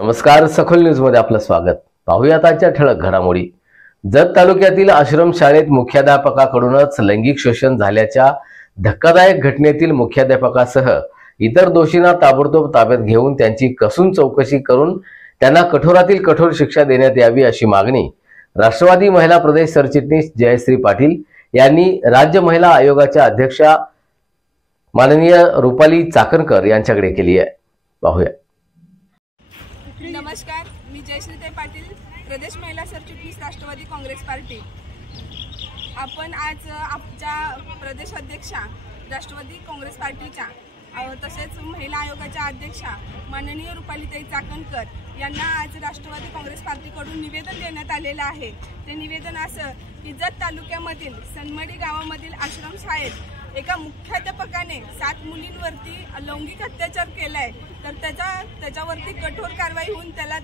नमस्कार, सखोल न्यूज मध्ये आपलं स्वागत। पाहूयात आजच्या ठळक घडामोडी। जत तालुक्यातील आश्रमशाळेत मुख्याध्यापकाकडूनच लैंगिक शोषण झाल्याच्या धक्कादायक घटनेतील मुख्याध्यापकासह इतर दोषींना ताबडतोब ताब्यात घेऊन त्यांची कसून चौकशी करून त्यांना कठोरातील कठोर शिक्षा देण्यात यावी अशी मागणी राष्ट्रवादी महिला प्रदेश सरचिटणीस जयश्री पाटील यांनी राज्य महिला आयोगाच्या अध्यक्षा माननीय रुपाली चाकणकर यांच्याकडे केली आहे। पाहूया। नमस्कार, मी जयश्री पाटील, प्रदेश महिला सरचिटणीस राष्ट्रवादी काँग्रेस पार्टी। आपण आज आमच्या प्रदेश अध्यक्षा राष्ट्रवादी काँग्रेस पार्टीच्या तसेच महिला आयोगाच्या अध्यक्षा माननीय रुपालीताई चाकणकर यांना आज राष्ट्रवादी काँग्रेस पार्टीकडून निवेदन देण्यात आलेलं आहे। ते निवेदन असं की जत तालुक्यामधील सनमडी गावामधील आश्रमशाळेत एका मुख्याध्यापकाने 7 मुलींवरती लैंगिक अत्याचार केलाय, तर त्याच्यावरती कठोर कारवाई होऊन त्याला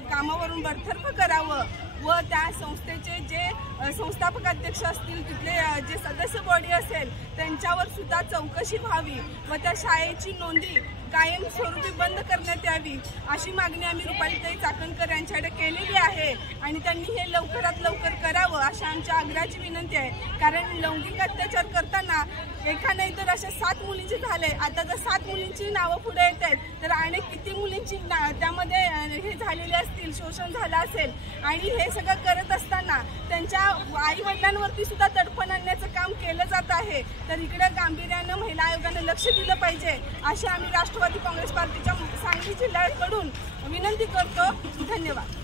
कामावरून बरतर्फ करावं व त्या संस्थेचे जे संस्थापक अध्यक्ष असतील, तिथले जे सदस्य बॉडी असेल त्यांच्यावर सुद्धा चौकशी व्हावी व त्या शाळेची नोंदी कायमस्वरूपी बंद करण्यात यावी अशी मागणी आम्ही रुपालीताई चाकणकर यांच्याकडे केलेली आहे आणि त्यांनी हे लवकरात लवकर करावं अशी आमच्या आग्रहाची विनंती आहे। कारण लैंगिक अत्याचार करताना एका नाही तर अशा 7 मुलींचे झाले। आता जर 7 मुलींची नावं पुढे येत आहेत तर अनेक किती मुलींची त्यामध्ये हे झालेले असतील, शोषण झालं असेल आणि हे सगळं करत असताना त्यांच्या आई वडिलांवरती सुद्धा दडपण आणण्याचं काम केलं जात आहे। तर इकडे गांभीर्यानं महिला आयोगाने लक्ष दिलं पाहिजे अशी आम्ही राष्ट्रवादी काँग्रेस पार्टीच्या सांगली जिल्ह्याकडून विनंती करतो। धन्यवाद।